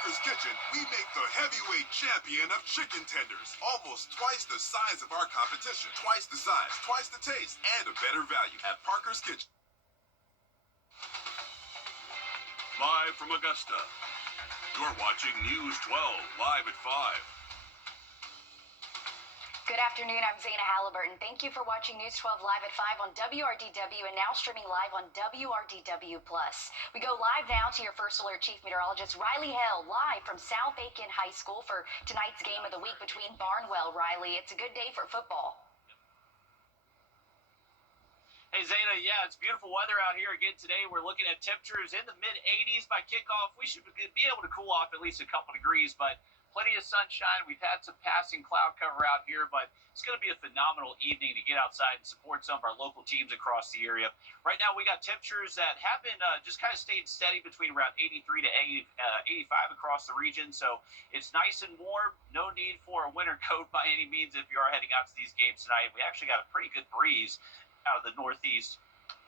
Parker's Kitchen, we make the heavyweight champion of chicken tenders. Almost twice the size of our competition. Twice the size, twice the taste, and a better value at Parker's Kitchen. Live from Augusta, you're watching News 12 live at 5. Good afternoon, I'm Zaina Halliburton. Thank you for watching News 12 live at 5 on WRDW and now streaming live on WRDW+. We go live now to your First Alert Chief Meteorologist, Riley Hale, live from South Aiken High School for tonight's game of the week between Barnwell. Riley, it's a good day for football. Hey, Zaina, yeah, it's beautiful weather out here again today. We're looking at temperatures in the mid-80s by kickoff. We should be able to cool off at least a couple degrees, but plenty of sunshine. We've had some passing cloud cover out here, but it's going to be a phenomenal evening to get outside and support some of our local teams across the area. Right now, we got temperatures that have been just kind of stayed steady between around 83 to 85 across the region, so it's nice and warm. No need for a winter coat by any means if you are heading out to these games tonight. We actually got a pretty good breeze out of the northeast,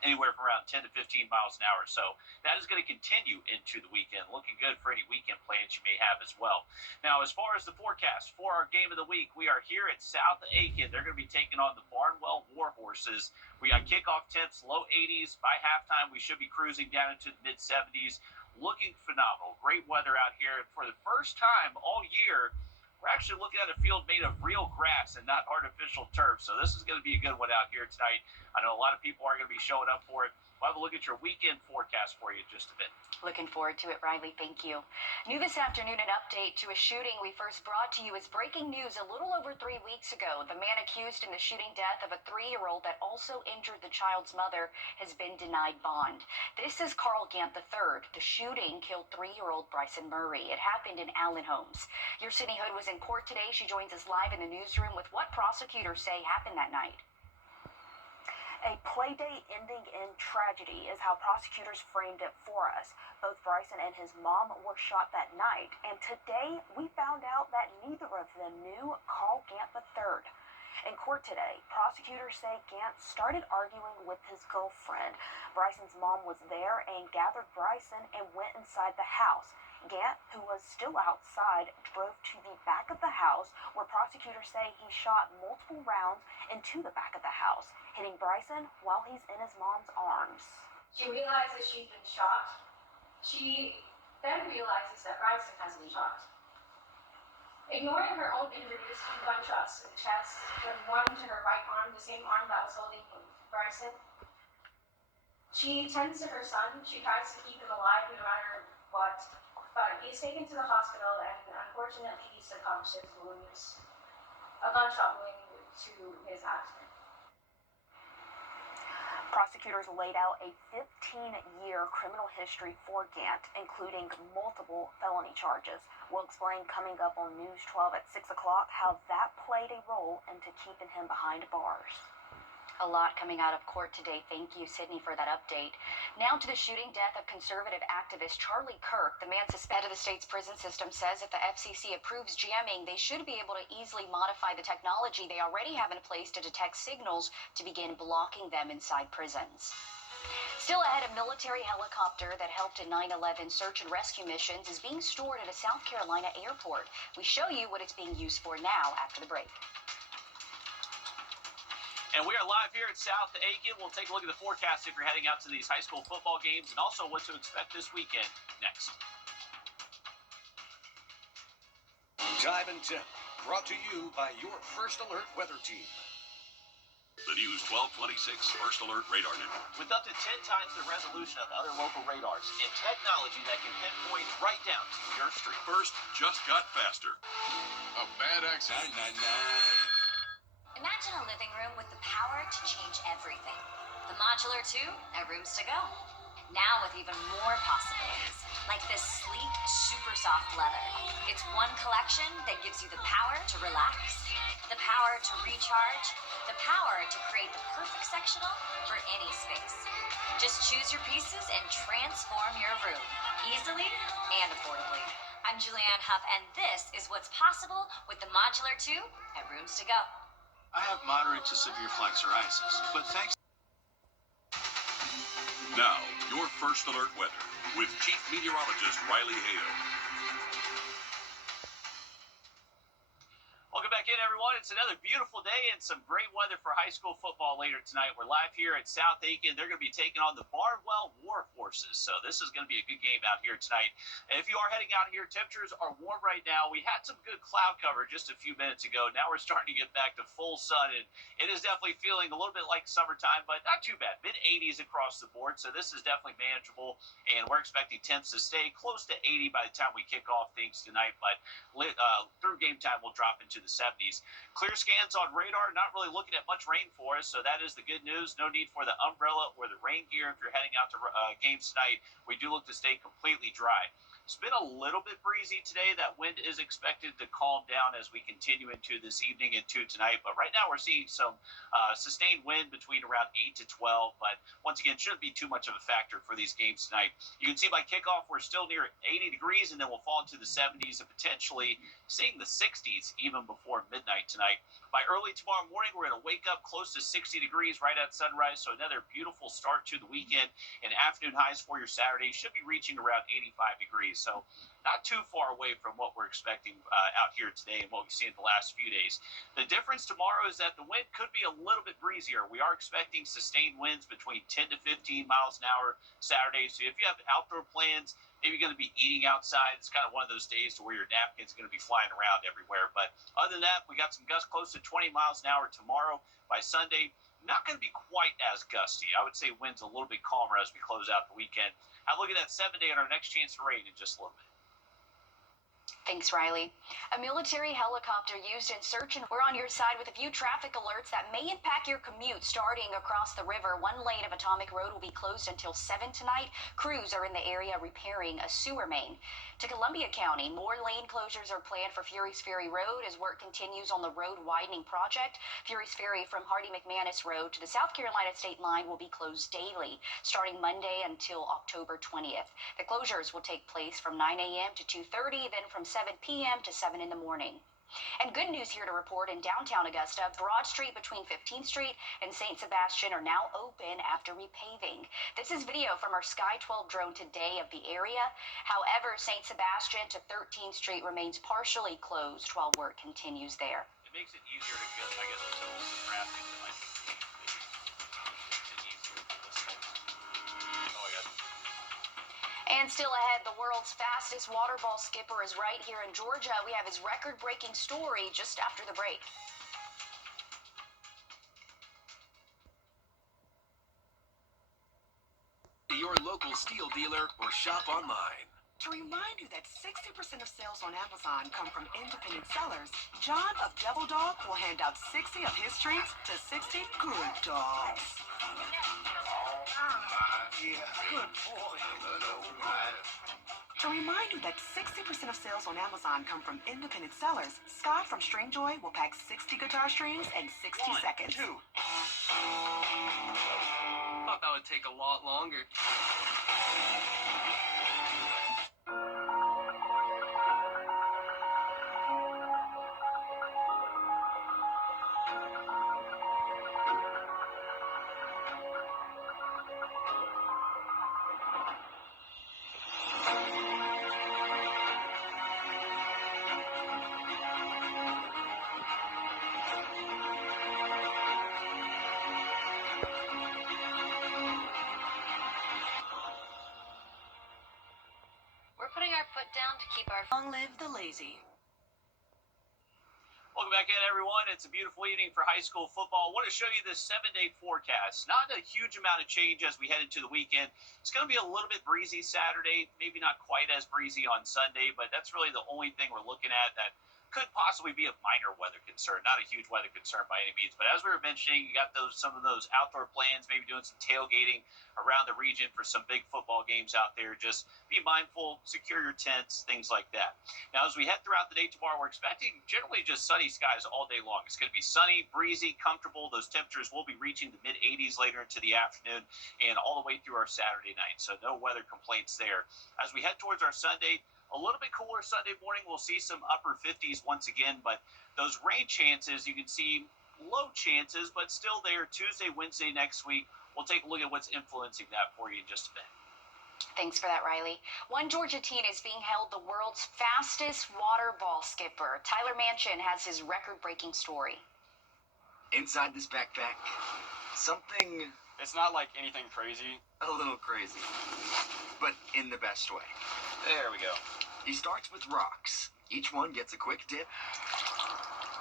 anywhere from around 10 to 15 miles an hour. So that is going to continue into the weekend. Looking good for any weekend plans you may have as well. Now, as far as the forecast for our game of the week, we are here at South Aiken. They're going to be taking on the Barnwell Warhorses. We got kickoff temps, low 80s. By halftime, we should be cruising down into the mid 70s. Looking phenomenal. Great weather out here. For the first time all year, we're actually looking at a field made of real grass and not artificial turf. So this is going to be a good one out here tonight. I know a lot of people are going to be showing up for it. We'll have a look at your weekend forecast for you in just a bit. Looking forward to it, Riley. Thank you. New this afternoon, an update to a shooting we first brought to you as breaking news a little over 3 weeks ago. The man accused in the shooting death of a 3-year-old that also injured the child's mother has been denied bond. This is Carl Gant III. The shooting killed 3-year-old Bryson Murray. It happened in Allen Homes. Your Sydney Hood was in court today. She joins us live in the newsroom with what prosecutors say happened that night. A playdate ending in tragedy is how prosecutors framed it for us. Both Bryson and his mom were shot that night, and today we found out that neither of them knew Carl Gant III. In court today, prosecutors say Gant started arguing with his girlfriend. Bryson's mom was there and gathered Bryson and went inside the house. Gant, who was still outside, drove to the back of the house, where prosecutors say he shot multiple rounds into the back of the house, hitting Bryson while he's in his mom's arms. She realizes she's been shot. She then realizes that Bryson has been shot. Ignoring her own injuries from gunshots to the chest, and one to her right arm, the same arm that was holding Bryson, she tends to her son. She tries to keep him alive no matter what. But he's taken to the hospital, and unfortunately, he succumbed to wounds, a gunshot wound to his abdomen. Prosecutors laid out a 15-year criminal history for Gant, including multiple felony charges. We'll explain coming up on News 12 at 6 o'clock how that played a role into keeping him behind bars. A lot coming out of court today. Thank you, Sydney, for that update. Now to the shooting death of conservative activist Charlie Kirk. The man suspended of the state's prison system says if the FCC approves jamming, they should be able to easily modify the technology they already have in place to detect signals to begin blocking them inside prisons. Still ahead, a military helicopter that helped in 9/11 search and rescue missions is being stored at a South Carolina airport. We show you what it's being used for now after the break. And we are live here at South Aiken. We'll take a look at the forecast if you're heading out to these high school football games and also what to expect this weekend next. Time and Tip, brought to you by your First Alert weather team. The News 1226 First Alert Radar Network. With up to 10 times the resolution of other local radars and technology that can pinpoint right down to your street. First just got faster. A bad accident. 999. Imagine a living room with the power to change everything. The Modular 2 at Rooms to Go. Now with even more possibilities, like this sleek, super soft leather. It's one collection that gives you the power to relax, the power to recharge, the power to create the perfect sectional for any space. Just choose your pieces and transform your room, easily and affordably. I'm Julianne Huff, and this is what's possible with the Modular 2 at Rooms to Go. I have moderate to severe plaque psoriasis, but thanks. Now, your First Alert weather with Chief Meteorologist Riley Hale. everyone. It's another beautiful day and some great weather for high school football later tonight. We're live here at South Aiken. They're going to be taking on the Barnwell War Horses. So this is going to be a good game out here tonight. And if you are heading out here, temperatures are warm right now. We had some good cloud cover just a few minutes ago. Now we're starting to get back to full sun, and it is definitely feeling a little bit like summertime, but not too bad. Mid-80s across the board, so this is definitely manageable, and we're expecting temps to stay close to 80 by the time we kick off things tonight, but through game time we'll drop into the 70s. Clear scans on radar, not really looking at much rain for us, so that is the good news. No need for the umbrella or the rain gear if you're heading out to games tonight. We do look to stay completely dry. It's been a little bit breezy today. That wind is expected to calm down as we continue into this evening and to tonight. But right now we're seeing some sustained wind between around 8 to 12. But once again, shouldn't be too much of a factor for these games tonight. You can see by kickoff we're still near 80 degrees, and then we'll fall into the 70s and potentially seeing the 60s even before midnight tonight. By early tomorrow morning, we're going to wake up close to 60 degrees right at sunrise. So another beautiful start to the weekend. And afternoon highs for your Saturday should be reaching around 85 degrees. So not too far away from what we're expecting out here today and what we've seen in the last few days. The difference tomorrow is that the wind could be a little bit breezier. We are expecting sustained winds between 10 to 15 miles an hour Saturday. So if you have outdoor plans, maybe you're going to be eating outside, it's kind of one of those days to where your napkin's going to be flying around everywhere. But other than that, we got some gusts close to 20 miles an hour tomorrow. By Sunday, not going to be quite as gusty. I would say winds a little bit calmer as we close out the weekend. I'm looking at 7 day on our next chance to rain in just a little bit. Thanks, Riley. A military helicopter used in search and we're on your side with a few traffic alerts that may impact your commute starting across the river. One lane of Atomic Road will be closed until 7 tonight. Crews are in the area repairing a sewer main. To Columbia County, more lane closures are planned for Fury's Ferry Road as work continues on the road widening project. Fury's Ferry from Hardy McManus Road to the South Carolina state line will be closed daily starting Monday until October 20th. The closures will take place from 9 a.m. to 2:30, then from 7 p.m. to 7 in the morning. And good news here to report in downtown Augusta. Broad Street between 15th Street and St. Sebastian are now open after repaving. This is video from our Sky 12 drone today of the area. However, St. Sebastian to 13th Street remains partially closed while work continues there. It makes it easier to get, I guess, some of the traffic that might be makes it easier for this stuff. Oh, yeah. And still ahead, the world's fastest water ball skipper is right here in Georgia. We have his record-breaking story just after the break. Your local steel dealer or shop online. To remind you that 60% of sales on Amazon come from independent sellers, John of Devil Dog will hand out 60 of his treats to 60 good dogs. Yeah, good boy. To remind you that 60% of sales on Amazon come from independent sellers, Scott from Stringjoy will pack 60 guitar strings in 60 seconds. 2. Thought that would take a lot longer. Putting our foot down to keep our Long live the lazy. Welcome back in, everyone. It's a beautiful evening for high school football. I want to show you this 7-day forecast. Not a huge amount of change as we head into the weekend. It's going to be a little bit breezy Saturday, maybe not quite as breezy on Sunday, but that's really the only thing we're looking at that could possibly be a minor weather concern, not a huge weather concern by any means. But as we were mentioning, you got some of those outdoor plans, maybe doing some tailgating around the region for some big football games out there. Just be mindful, secure your tents, things like that. Now, as we head throughout the day tomorrow, we're expecting generally just sunny skies all day long. It's going to be sunny, breezy, comfortable. Those temperatures will be reaching the mid-80s later into the afternoon and all the way through our Saturday night. So no weather complaints there. As we head towards our Sunday, a little bit cooler Sunday morning. We'll see some upper 50s once again, but those rain chances, you can see low chances, but still there Tuesday, Wednesday next week. We'll take a look at what's influencing that for you in just a bit. Thanks for that, Riley. One Georgia teen is being held the world's fastest water ball skipper. Tyler Manchin has his record-breaking story. Inside this backpack, something... It's not like anything crazy. A little crazy, but in the best way. There we go. He starts with rocks. Each one gets a quick dip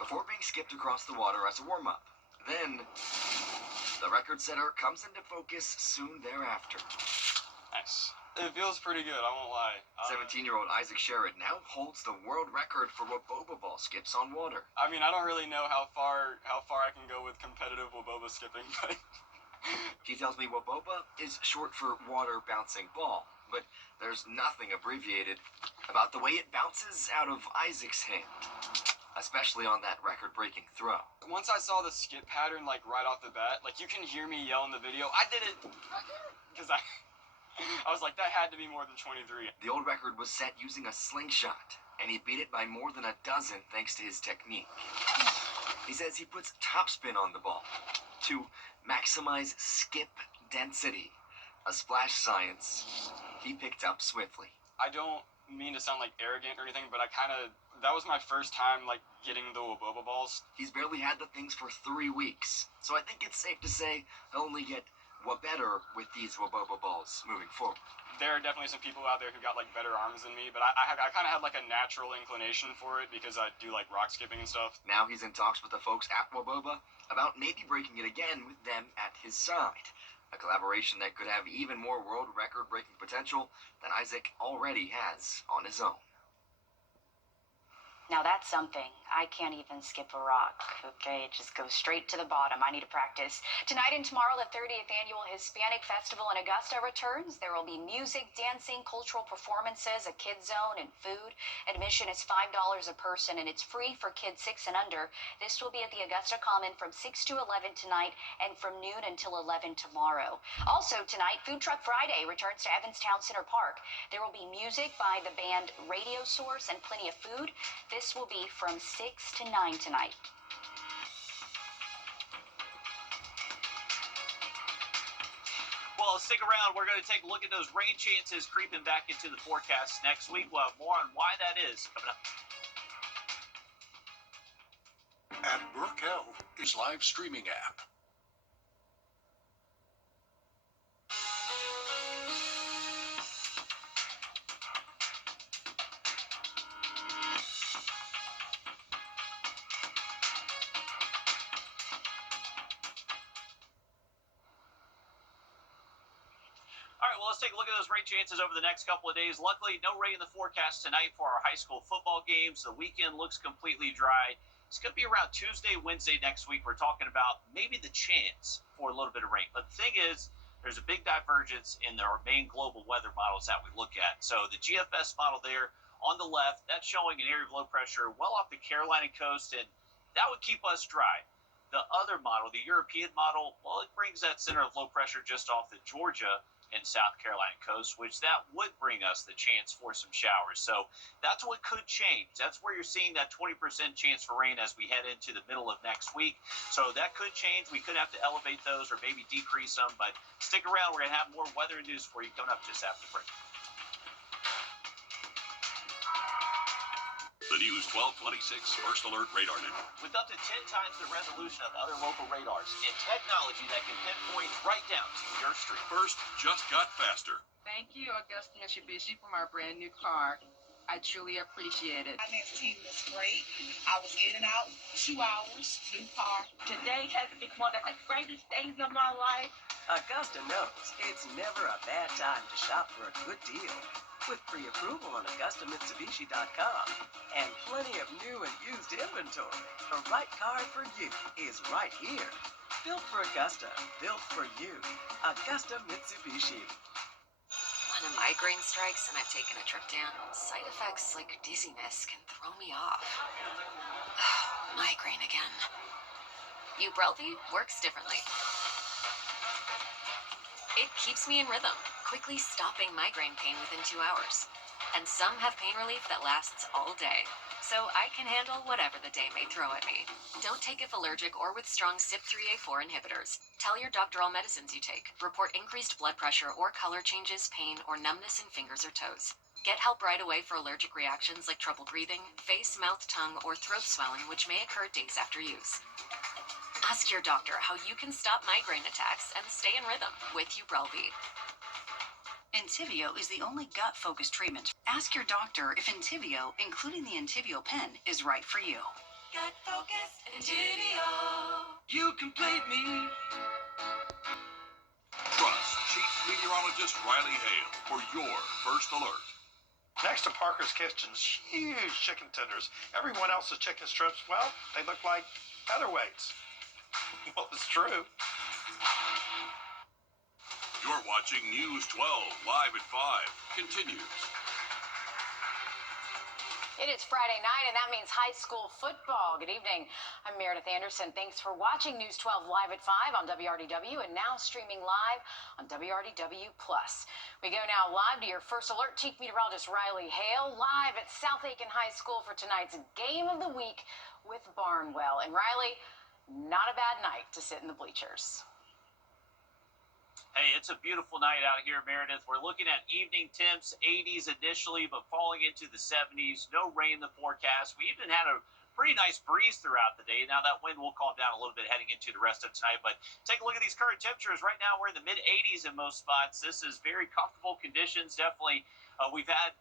before being skipped across the water as a warm-up. Then, the record setter comes into focus soon thereafter. Nice. It feels pretty good, I won't lie. 17-year-old Isaac Sherrod now holds the world record for Wrdw ball skips on water. I mean, I don't really know how far I can go with competitive Wrdw skipping, but... He tells me Wrdw is short for water bouncing ball, but there's nothing abbreviated about the way it bounces out of Isaac's hand, especially on that record-breaking throw. Once I saw the skip pattern, like, right off the bat, like, you can hear me yell in the video, I did it! Because I was like, that had to be more than 23. The old record was set using a slingshot, and he beat it by more than a dozen thanks to his technique. He says he puts topspin on the ball to maximize skip density, a splash science he picked up swiftly. I don't mean to sound like arrogant or anything, but that was my first time like getting the Wrdw balls. He's barely had the things for 3 weeks, so I think it's safe to say he'll only get better with these Wrdw balls moving forward. There are definitely some people out there who got like better arms than me, but I kind of had like a natural inclination for it because I do like rock skipping and stuff. Now he's in talks with the folks at Wrdw about maybe breaking it again with them at his side. A collaboration that could have even more world record-breaking potential than Isaac already has on his own. Now that's something. I can't even skip a rock, okay? It just goes straight to the bottom. I need to practice. Tonight and tomorrow, the 30th Annual Hispanic Festival in Augusta returns. There will be music, dancing, cultural performances, a kids zone, and food. Admission is $5 a person, and it's free for kids 6 and under. This will be at the Augusta Common from 6 to 11 tonight and from noon until 11 tomorrow. Also tonight, Food Truck Friday returns to Evanstown Center Park. There will be music by the band Radio Source and plenty of food. This will be from 6 to 9 tonight. Well, stick around. We're going to take a look at those rain chances creeping back into the forecast next week. We'll have more on why that is coming up. And Wrdw is live streaming app. All right, well, let's take a look at those rain chances over the next couple of days. Luckily, no rain in the forecast tonight for our high school football games. The weekend looks completely dry. It's going to be around Tuesday, Wednesday next week. We're talking about maybe the chance for a little bit of rain. But the thing is, there's a big divergence in our main global weather models that we look at. So the GFS model there on the left, that's showing an area of low pressure well off the Carolina coast, and that would keep us dry. The other model, the European model, well, it brings that center of low pressure just off the Georgia and South Carolina coast, which that would bring us the chance for some showers. So that's what could change. That's where you're seeing that 20% chance for rain as we head into the middle of next week. So that could change. We could have to elevate those or maybe decrease them, but stick around. We're going to have more weather news for you coming up just after the break. The News 1226 First Alert Radar Network. With up to 10 times the resolution of other local radars and technology that can pinpoint right down to your street. First just got faster. Thank you, Augusta Mitsubishi, for my brand new car. I truly appreciate it. Finance team was great. I was in and out 2 hours, new car. Today has been one of the greatest days of my life. Augusta knows it's never a bad time to shop for a good deal. With pre-approval on AugustaMitsubishi.com and plenty of new and used inventory, the right car for you is right here. Built for Augusta, built for you. Augusta Mitsubishi. When a migraine strikes and I've taken a trip down, side effects like dizziness can throw me off. Migraine again. Wrdw works differently. It keeps me in rhythm, quickly stopping migraine pain within 2 hours. And some have pain relief that lasts all day. so I can handle whatever the day may throw at me. Don't take if allergic or with strong CYP3A4 inhibitors. Tell your doctor all medicines you take. Report increased blood pressure or color changes, pain, or numbness in fingers or toes. Get help right away for allergic reactions like trouble breathing, face, mouth, tongue, or throat swelling, which may occur days after use. Ask your doctor how you can stop migraine attacks and stay in rhythm with Wrdw. Entyvio is the only gut-focused treatment. Ask your doctor if Entyvio, including the Entyvio pen, is right for you. Gut-focused Entyvio. You complete me. Trust Chief Meteorologist Riley Hale for your first alert. Next to Parker's Kitchen's huge chicken tenders. Everyone else's chicken strips, well, they look like featherweights. Well, it's true. You're watching News 12 live at 5. Continues. It is Friday night, and that means high school football. Good evening. I'm Meredith Anderson. Thanks for watching News 12 live at 5 on WRDW and now streaming live on WRDW+. We go now live to your first alert. Chief Meteorologist Riley Hale live at South Aiken High School for tonight's Game of the Week with Barnwell. And Riley, not a bad night to sit in the bleachers. Hey, it's a beautiful night out here, Meredith. We're looking at evening temps, 80s initially, but falling into the 70s. No rain in the forecast. We even had a pretty nice breeze throughout the day. Now that wind will calm down a little bit heading into the rest of tonight, but take a look at these current temperatures. Right now, we're in the mid-80s in most spots. This is very comfortable conditions. Definitely, we've had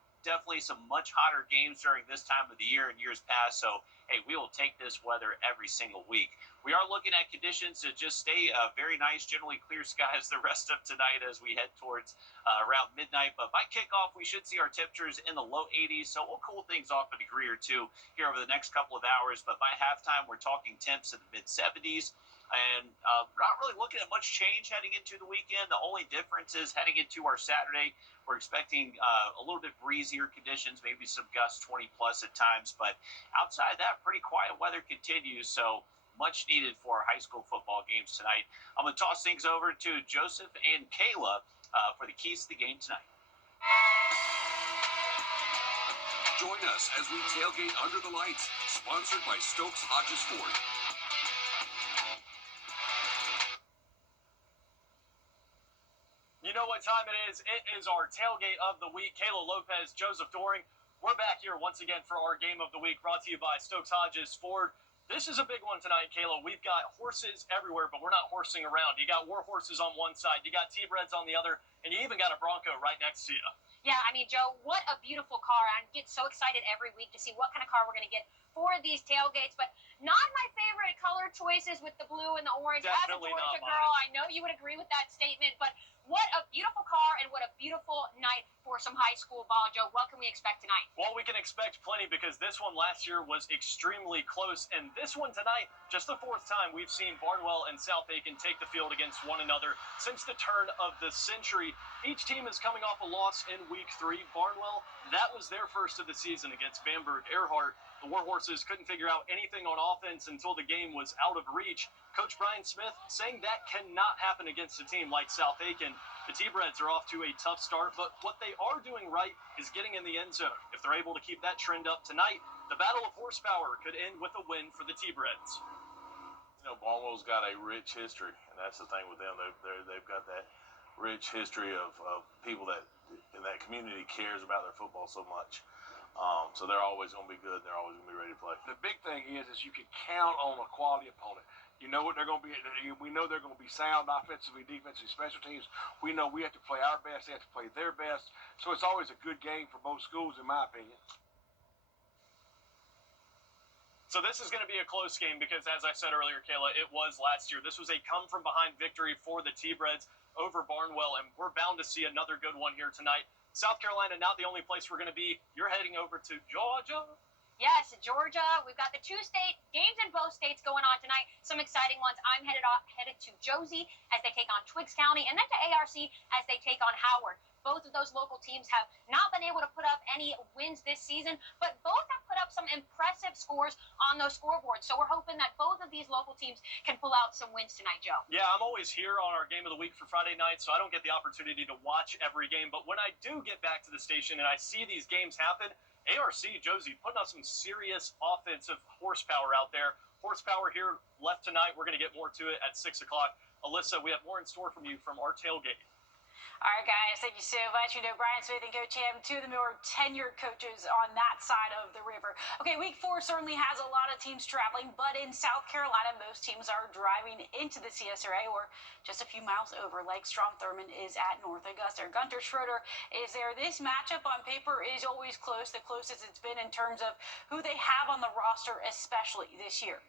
some much hotter games during this time of the year and years past. So, hey, we will take this weather every single week. We are looking at conditions to just stay very nice, generally clear skies the rest of tonight as we head towards around midnight. But by kickoff, we should see our temperatures in the low 80s. So we'll cool things off a degree or two here over the next couple of hours. But by halftime, we're talking temps in the mid 70s. And not really looking at much change heading into the weekend. The only difference is heading into our Saturday, we're expecting a little bit breezier conditions, maybe some gusts 20 plus at times. But outside that, pretty quiet weather continues. So much needed for our high school football games tonight. I'm going to toss things over to Joseph and Kayla for the keys to the game tonight. Join us as we tailgate under the lights, sponsored by Stokes Hodges Ford. You know what time it is? It is our tailgate of the week. Kayla Lopez, Joseph Doring. We're back here once again for our game of the week, brought to you by Stokes Hodges Ford. This is a big one tonight, Kayla. We've got horses everywhere, but we're not horsing around. You got war horses on one side, you got T-Breds on the other, and you even got a Bronco right next to you. Yeah, I mean, Joe, what a beautiful car. I get so excited every week to see what kind of car we're going to get for these tailgates, but not my favorite color choices with the blue and the orange. Definitely As a Georgia not girl, I know you would agree with that statement, but what a beautiful car and what a beautiful night for some high school ball, Joe. What can we expect tonight? Well, we can expect plenty because this one last year was extremely close, and this one tonight, just the fourth time we've seen Barnwell and South Aiken take the field against one another since the turn of the century. Each team is coming off a loss in week 3. Barnwell, that was their first of the season against Bamberg Earhart. The Warhorses couldn't figure out anything on offense until the game was out of reach. Coach Brian Smith saying that cannot happen against a team like South Aiken. The T-Breds are off to a tough start, but what they are doing right is getting in the end zone. If they're able to keep that trend up tonight, the battle of horsepower could end with a win for the T-Breds. You know, Barnwell's got a rich history, and that's the thing with them. They've got that rich history of people that in that community cares about their football so much. So they're always going to be good. They're always going to be ready to play. The big thing is you can count on a quality opponent. You know what they're going to be. We know they're going to be sound offensively, defensively, special teams. We know we have to play our best. They have to play their best. So it's always a good game for both schools, in my opinion. So this is going to be a close game because, as I said earlier, Kayla, it was last year. This was a come-from-behind victory for the T-Breds over Barnwell, and we're bound to see another good one here tonight. South Carolina, not the only place we're going to be. You're heading over to Georgia. Yes, Georgia. We've got the 2 state games in both states going on tonight. Some exciting ones. I'm headed to Josie as they take on Twiggs County, and then to ARC as they take on Howard. Both of those local teams have not been able to put up any wins this season, but both have put up some impressive scores on those scoreboards. So we're hoping that both of these local teams can pull out some wins tonight, Joe. Yeah, I'm always here on our game of the week for Friday night, so I don't get the opportunity to watch every game. But when I do get back to the station and I see these games happen, ARC, Josie, putting up some serious offensive horsepower out there. Horsepower here left tonight. We're going to get more to it at 6 o'clock. Alyssa, we have more in store from you from our tailgate. All right, guys, thank you so much. You know, Brian Smith and Coach Ham, two of the more tenured coaches on that side of the river. Okay, week 4 certainly has a lot of teams traveling, but in South Carolina, most teams are driving into the CSRA or just a few miles over, like Strom Thurmond is at North Augusta. Gunter Schroeder is there. This matchup on paper is always close, the closest it's been in terms of who they have on the roster, especially this year.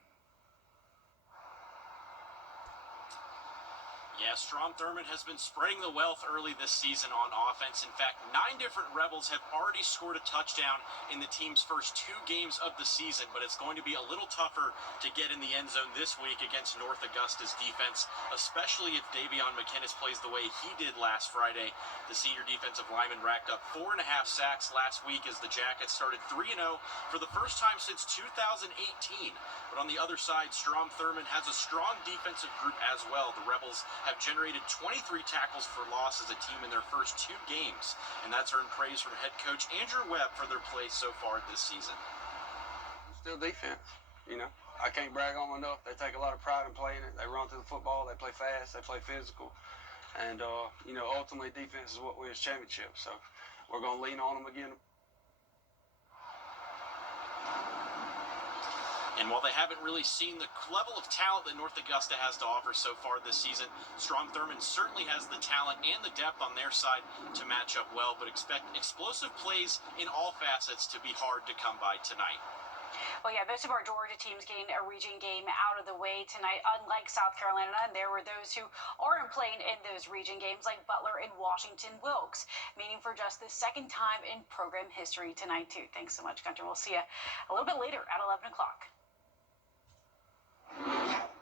Yeah, Strom Thurmond has been spreading the wealth early this season on offense. In fact, 9 different Rebels have already scored a touchdown in the team's first 2 games of the season, but it's going to be a little tougher to get in the end zone this week against North Augusta's defense, especially if Davion McKinnis plays the way he did last Friday. The senior defensive lineman racked up 4.5 sacks last week as the Jackets started 3-0 for the first time since 2018. But on the other side, Strom Thurmond has a strong defensive group as well. The Rebels have generated 23 tackles for loss as a team in their first 2 games, and that's earned praise from head coach Andrew Webb for their play so far this season. Still defense, you know. I can't brag on them enough. They take a lot of pride in playing it. They run through the football. They play fast. They play physical. And, you know, ultimately defense is what wins championships. So we're going to lean on them again. And while they haven't really seen the level of talent that North Augusta has to offer so far this season, Strom Thurmond certainly has the talent and the depth on their side to match up well, but expect explosive plays in all facets to be hard to come by tonight. Well, yeah, most of our Georgia teams getting a region game out of the way tonight, unlike South Carolina. And there were those who aren't playing in those region games, like Butler and Washington Wilkes, meaning for just the second time in program history tonight, too. Thanks so much, Gunter. We'll see you a little bit later at 11 o'clock.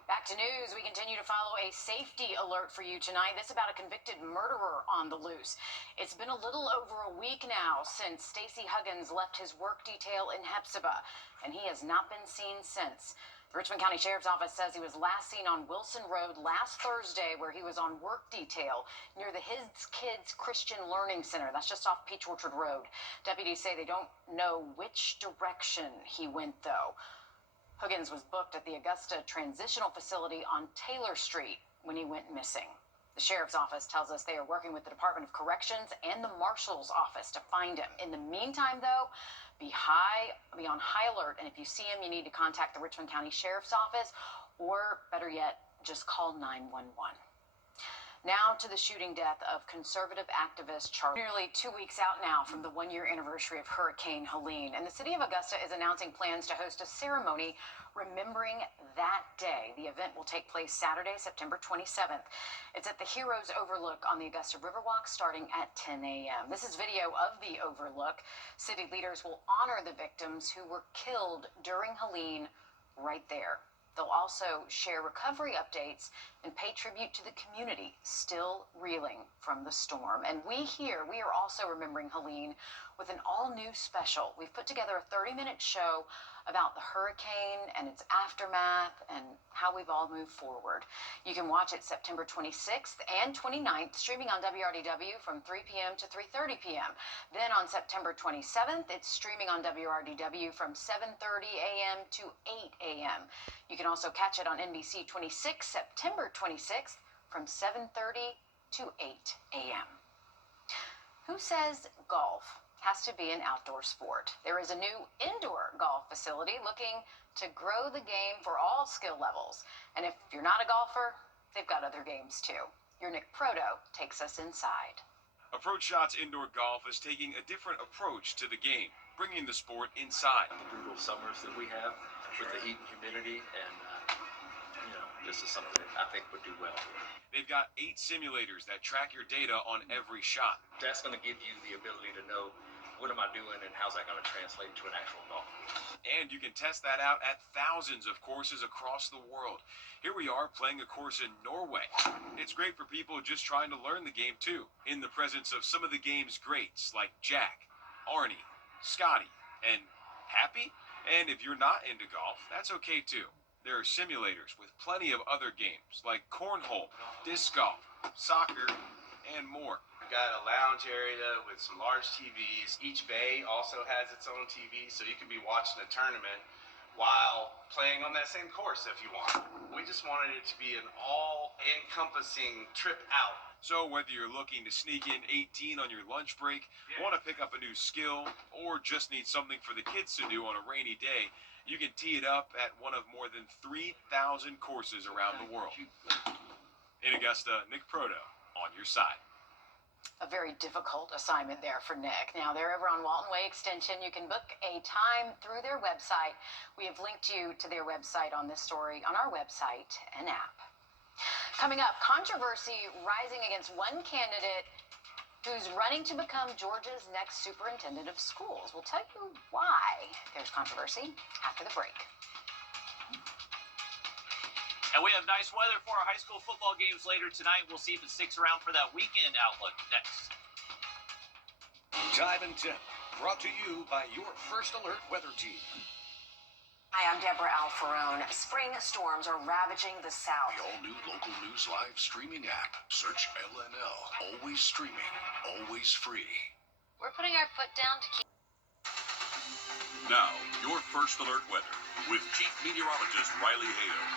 Back to news. We continue to follow a safety alert for you tonight. This about a convicted murderer on the loose. It's been a little over a week now since Stacey Huggins left his work detail in Hephzibah, and he has not been seen since. The Richmond County Sheriff's Office says he was last seen on Wilson Road last Thursday, where he was on work detail near the His Kids Christian Learning Center. That's just off Peach Orchard Road. Deputies say they don't know which direction he went, though. Huggins was booked at the Augusta Transitional Facility on Taylor Street when he went missing. The Sheriff's Office tells us they are working with the Department of Corrections and the Marshal's Office to find him. In the meantime, though, be on high alert, and if you see him, you need to contact the Richmond County Sheriff's Office, or better yet, just call 911. Now to the shooting death of conservative activist Charlie. Nearly 2 weeks out now from the 1-year anniversary of Hurricane Helene, and the city of Augusta is announcing plans to host a ceremony remembering that day. The event will take place Saturday, September 27th. It's at the Heroes Overlook on the Augusta Riverwalk starting at 10 a.m. This is video of the Overlook. City leaders will honor the victims who were killed during Helene right there. They'll also share recovery updates and pay tribute to the community still reeling from the storm. And we are also remembering Helene with an all-new special. We've put together a 30-minute show about the hurricane and its aftermath and how we've all moved forward. You can watch it September 26th and 29th, streaming on WRDW from 3 p.m. to 3:30 p.m. Then on September 27th, it's streaming on WRDW from 7:30 a.m. to 8 a.m. You can also catch it on NBC 26, September 26th, from 7:30 to 8 a.m. Who says golf has to be an outdoor sport? There is a new indoor golf facility looking to grow the game for all skill levels. And if you're not a golfer, they've got other games too. Your Nick Proto takes us inside. Approach Shots Indoor Golf is taking a different approach to the game, bringing the sport inside. The brutal summers that we have with the heat and humidity, and this is something that I think would do well. They've got 8 simulators that track your data on every shot. That's going to give you the ability to know what am I doing and how's that going to translate to an actual golf course. And you can test that out at thousands of courses across the world. Here we are playing a course in Norway. It's great for people just trying to learn the game too, in the presence of some of the game's greats like Jack, Arnie, Scotty, and Happy. And if you're not into golf, that's okay too. There are simulators with plenty of other games like cornhole, disc golf, soccer, and more. We've got a lounge area with some large TVs. Each bay also has its own TV, so you can be watching a tournament while playing on that same course if you want. We just wanted it to be an all-encompassing trip out. So whether you're looking to sneak in 18 on your lunch break, want to pick up a new skill, or just need something for the kids to do on a rainy day, you can tee it up at one of more than 3,000 courses around the world. In Augusta, Nick Proto on your side. A very difficult assignment there for Nick. Now, they're over on Walton Way Extension. You can book a time through their website. We have linked you to their website on this story on our website and app. Coming up, controversy rising against one candidate who's running to become Georgia's next superintendent of schools. We'll tell you why there's controversy after the break. And we have nice weather for our high school football games later tonight. We'll see if it sticks around for that weekend outlook next. Dive and Tip, brought to you by your First Alert weather team. Hi, I'm Deborah Alfarone. Spring storms are ravaging the South. The all-new local news live streaming app. Search LNL. Always streaming, always free. We're putting our foot down to keep... Now, your First Alert weather with Chief Meteorologist Riley Hale.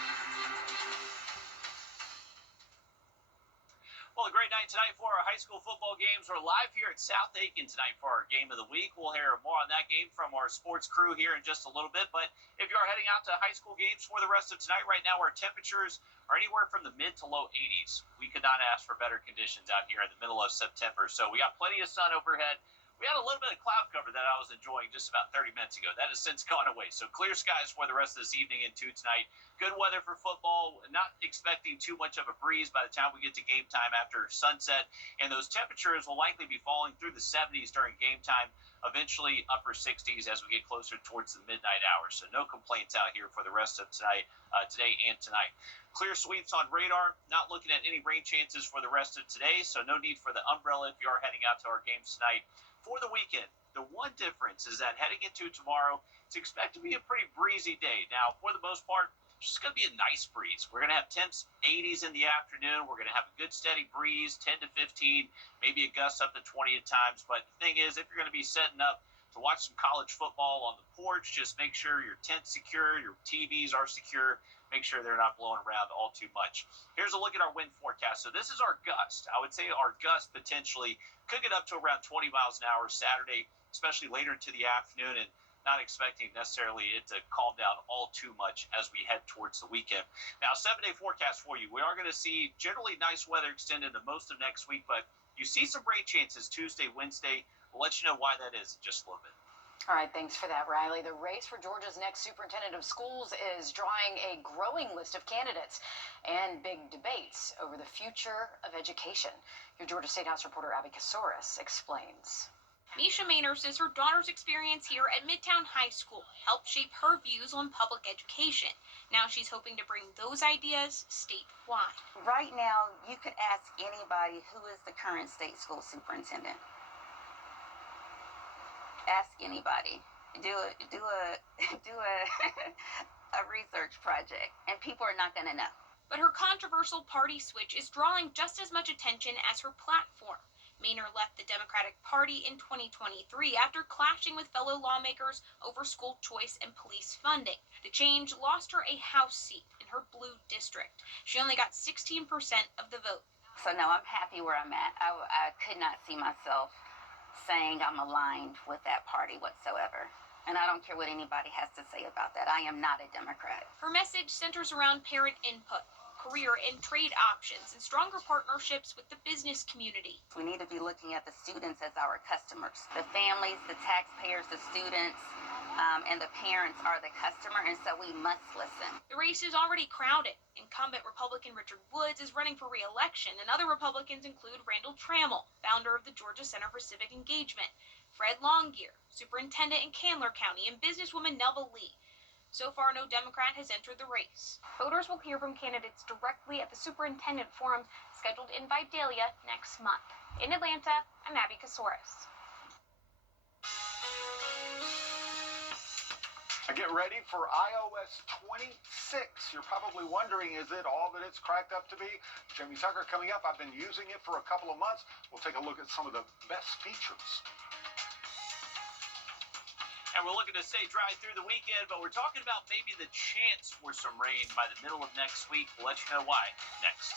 Well, a great night tonight for our high school football games. We're live here at South Aiken tonight for our game of the week. We'll hear more on that game from our sports crew here in just a little bit. But if you are heading out to high school games for the rest of tonight, right now our temperatures are anywhere from the mid to low 80s. We could not ask for better conditions out here in the middle of September. So we got plenty of sun overhead. We had a little bit of cloud cover that I was enjoying just about 30 minutes ago. That has since gone away. So clear skies for the rest of this evening and tonight. Good weather for football. Not expecting too much of a breeze by the time we get to game time after sunset. And those temperatures will likely be falling through the 70s during game time. Eventually upper 60s as we get closer towards the midnight hours. So no complaints out here for the rest of tonight, today and tonight. Clear sweeps on radar. Not looking at any rain chances for the rest of today. So no need for the umbrella if you are heading out to our games tonight. For the weekend, the one difference is that heading into tomorrow, it's expected to be a pretty breezy day. Now, for the most part, it's just going to be a nice breeze. We're going to have temps 80s in the afternoon. We're going to have a good steady breeze, 10 to 15, maybe a gust up to 20 at times. But the thing is, if you're going to be setting up to watch some college football on the porch, just make sure your tent's secure, your TVs are secure. Make sure they're not blowing around all too much. Here's a look at our wind forecast. So this is our gust. I would say our gust potentially could get up to around 20 miles an hour Saturday, especially later into the afternoon, and not expecting necessarily it to calm down all too much as we head towards the weekend. Now, 7-day forecast for you. We are going to see generally nice weather extend into most of next week, but you see some rain chances Tuesday, Wednesday. We'll let you know why that is in just a little bit. All right, thanks for that, Riley. The race for Georgia's next superintendent of schools is drawing a growing list of candidates and big debates over the future of education. Your Georgia State House reporter Abby Kasouris explains. Misha Maynor says her daughter's experience here at Midtown High School helped shape her views on public education. Now she's hoping to bring those ideas statewide. Right now, you could ask anybody who is the current state school superintendent. Ask anybody. Do a a research project, and people are not going to know. But her controversial party switch is drawing just as much attention as her platform. Maynor left the Democratic Party in 2023 after clashing with fellow lawmakers over school choice and police funding. The change lost her a House seat in her blue district. She only got 16% of the vote. So no, I'm happy where I'm at. I could not see myself saying I'm aligned with that party whatsoever. And I don't care what anybody has to say about that. I am not a Democrat. Her message centers around parent input, career and trade options, and stronger partnerships with the business community. We need to be looking at the students as our customers. The families, the taxpayers, the students, and the parents are the customer, and so we must listen. The race is already crowded. Incumbent Republican Richard Woods is running for re-election, and other Republicans include Randall Trammell, founder of the Georgia Center for Civic Engagement, Fred Longyear, superintendent in Candler County, and businesswoman Nelva Lee. So far, no Democrat has entered the race. Voters will hear from candidates directly at the Superintendent Forum scheduled in Vidalia next month. In Atlanta, I'm Abby Kasouris. Get ready for iOS 26. You're probably wondering, is it all that it's cracked up to be? Jamie Tucker coming up. I've been using it for a couple of months. We'll take a look at some of the best features. And we're looking to stay dry through the weekend, but we're talking about maybe the chance for some rain by the middle of next week. We'll let you know why next.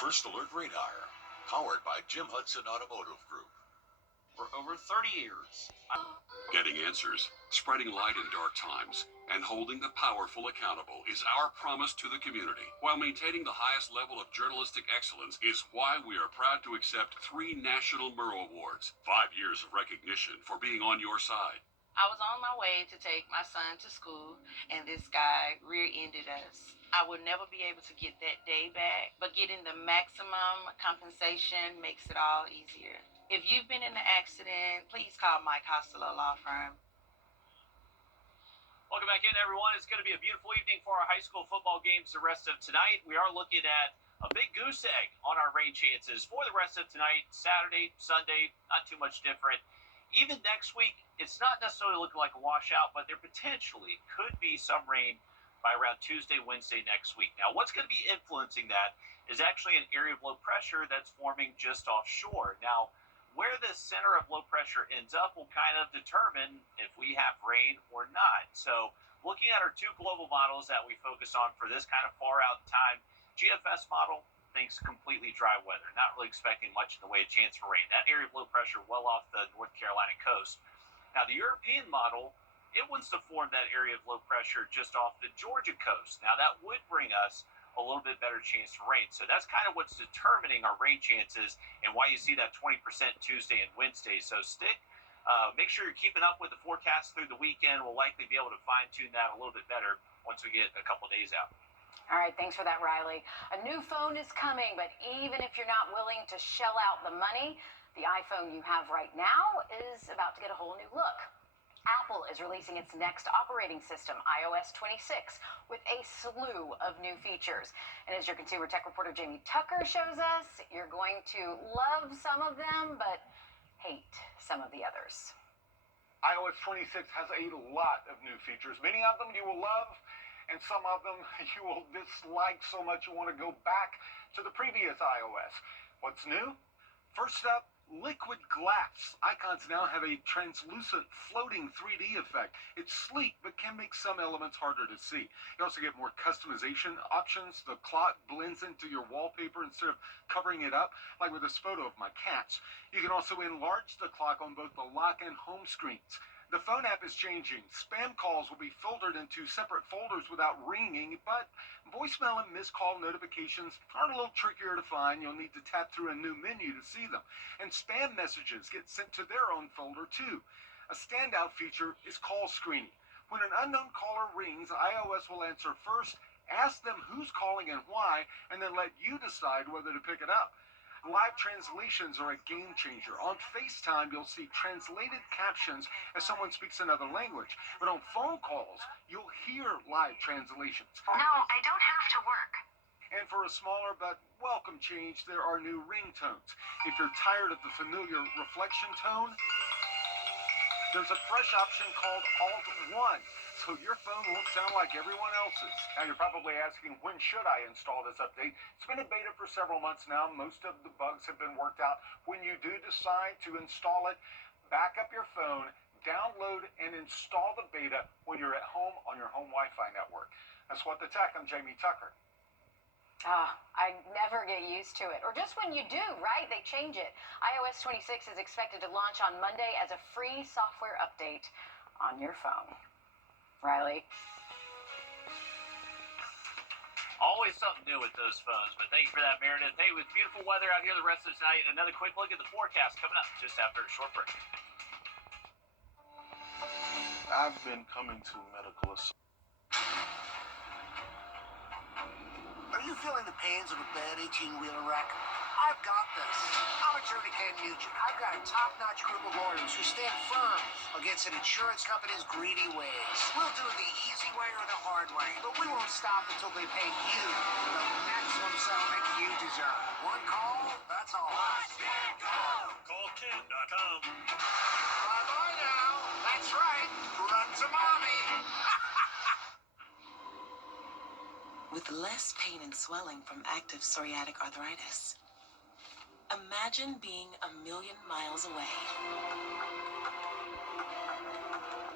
First Alert Radar, powered by Jim Hudson Automotive Group. For over 30 years. Getting answers, spreading light in dark times, and holding the powerful accountable is our promise to the community, while maintaining the highest level of journalistic excellence is why we are proud to accept 3 National Murrow Awards, 5 years of recognition for being on your side. I was on my way to take my son to school, and this guy rear-ended us. I would never be able to get that day back, but getting the maximum compensation makes it all easier. If you've been in an accident, please call Mike Hostler Law Firm. Welcome back in, everyone. It's going to be a beautiful evening for our high school football games the rest of tonight. We are looking at a big goose egg on our rain chances for the rest of tonight, Saturday, Sunday, not too much different. Even next week, it's not necessarily looking like a washout, but there potentially could be some rain by around Tuesday, Wednesday next week. Now, what's going to be influencing that is actually an area of low pressure that's forming just offshore. Now, where this center of low pressure ends up will kind of determine if we have rain or not. So looking at our 2 global models that we focus on for this kind of far out in time, GFS model thinks completely dry weather, not really expecting much in the way of chance for rain. That area of low pressure well off the North Carolina coast. Now the European model, it wants to form that area of low pressure just off the Georgia coast. Now that would bring us a little bit better chance for rain. So that's kind of what's determining our rain chances and why you see that 20% Tuesday and Wednesday. So make sure you're keeping up with the forecast through the weekend. We'll likely be able to fine-tune that a little bit better once we get a couple of days out. All right, thanks for that, Riley. A new phone is coming, but even if you're not willing to shell out the money, the iPhone you have right now is about to get a whole new look. Apple is releasing its next operating system, iOS 26, with a slew of new features. And as your consumer tech reporter Jamie Tucker shows us, you're going to love some of them, but hate some of the others. iOS 26 has a lot of new features. Many of them you will love, and some of them you will dislike so much you want to go back to the previous iOS. What's new? First up, liquid glass. Icons now have a translucent floating 3D effect. It's sleek, but can make some elements harder to see. You also get more customization options. The clock blends into your wallpaper instead of covering it up, like with this photo of my cats. You can also enlarge the clock on both the lock and home screens. The phone app is changing. Spam calls will be filtered into separate folders without ringing, but voicemail and missed call notifications are a little trickier to find. You'll need to tap through a new menu to see them. And spam messages get sent to their own folder too. A standout feature is call screening. When an unknown caller rings, iOS will answer first, ask them who's calling and why, and then let you decide whether to pick it up. Live translations are a game changer. On FaceTime, you'll see translated captions as someone speaks another language. But on phone calls, you'll hear live translations. No, I don't have to work. And for a smaller but welcome change, there are new ringtones. If you're tired of the familiar reflection tone, there's a fresh option called Alt 1. So your phone won't sound like everyone else's. Now you're probably asking, when should I install this update? It's been in beta for several months now. Most of the bugs have been worked out. When you do decide to install it, back up your phone, download and install the beta when you're at home on your home Wi-Fi network. That's What the Tech. I'm Jamie Tucker. I never get used to it. Or just when you do, right? They change it. iOS 26 is expected to launch on Monday as a free software update on your phone. Riley. Always something new with those phones, but thank you for that, Meredith. Hey, with beautiful weather out here the rest of the night, another quick look at the forecast coming up just after a short break. I've been coming to medical assistance. Are you feeling the pains of a bad 18-wheeler wreck? I've got this. I'm Attorney Ken Nugent. I've got a top-notch group of lawyers who stand firm against an insurance company's greedy ways. We'll do it the easy way or the hard way, but we won't stop until they pay you the maximum settlement you deserve. One call, that's all. Let's get go! Call Ken.com. Bye-bye now. That's right. with less pain and swelling from active psoriatic arthritis. Imagine being 1,000,000 miles away.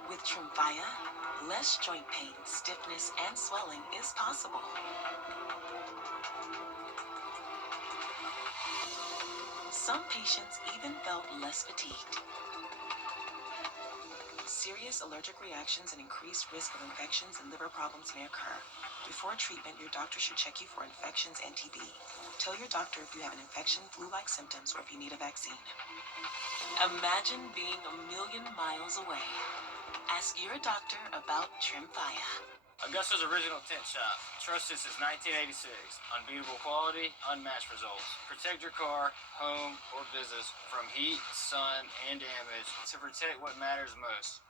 With Tremfya, less joint pain, stiffness, and swelling is possible. Some patients even felt less fatigued. Serious allergic reactions and increased risk of infections and liver problems may occur. Before treatment, your doctor should check you for infections and TB. Tell your doctor if you have an infection, flu-like symptoms, or if you need a vaccine. Imagine being 1,000,000 miles away. Ask your doctor about Tremfya. Augusta's original tint shop. Trusted since 1986. Unbeatable quality, unmatched results. Protect your car, home, or business from heat, sun, and damage to protect what matters most.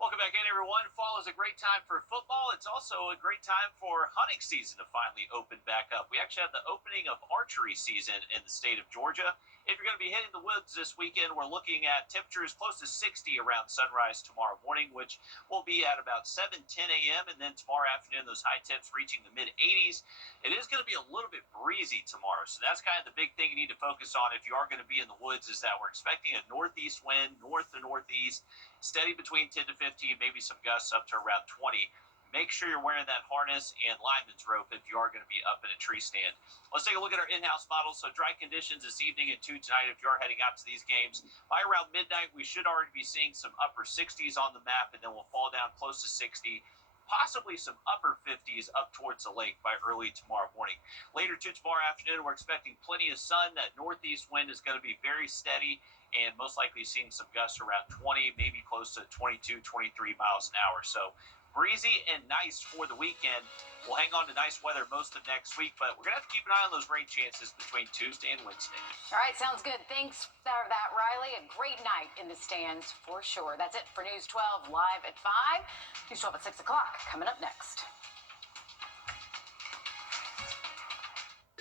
Welcome back in, everyone. Fall is a great time for football. It's also a great time for hunting season to finally open back up. We actually have the opening of archery season in the state of Georgia. If you're going to be hitting the woods this weekend, we're looking at temperatures close to 60 around sunrise tomorrow morning, which will be at about 7:10 a.m. And then tomorrow afternoon, those high temps reaching the mid-80s. It is going to be a little bit breezy tomorrow, so that's kind of the big thing you need to focus on if you are going to be in the woods, is that we're expecting a northeast wind, north to northeast, steady between 10 to 15, maybe some gusts up to around 20. Make sure you're wearing that harness and lineman's rope if you are going to be up in a tree stand. Let's take a look at our in-house models. So dry conditions this evening and 2 tonight if you are heading out to these games. By around midnight, we should already be seeing some upper 60s on the map, and then we'll fall down close to 60. Possibly some upper 50s up towards the lake by early tomorrow morning. Later to tomorrow afternoon, we're expecting plenty of sun. That northeast wind is going to be very steady and most likely seeing some gusts around 20, maybe close to 22, 23 miles an hour. So breezy and nice for the weekend. We'll hang on to nice weather most of next week, but we're going to have to keep an eye on those rain chances between Tuesday and Wednesday. All right, sounds good. Thanks for that, Riley. A great night in the stands for sure. That's it for News 12 live at 5. News 12 at 6 o'clock coming up next.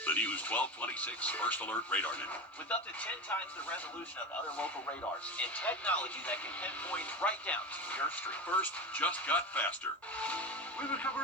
The News 1226 First Alert Radar Net. With up to 10 times the resolution of other local radars and technology that can pinpoint right down to your street. First just got faster. We recover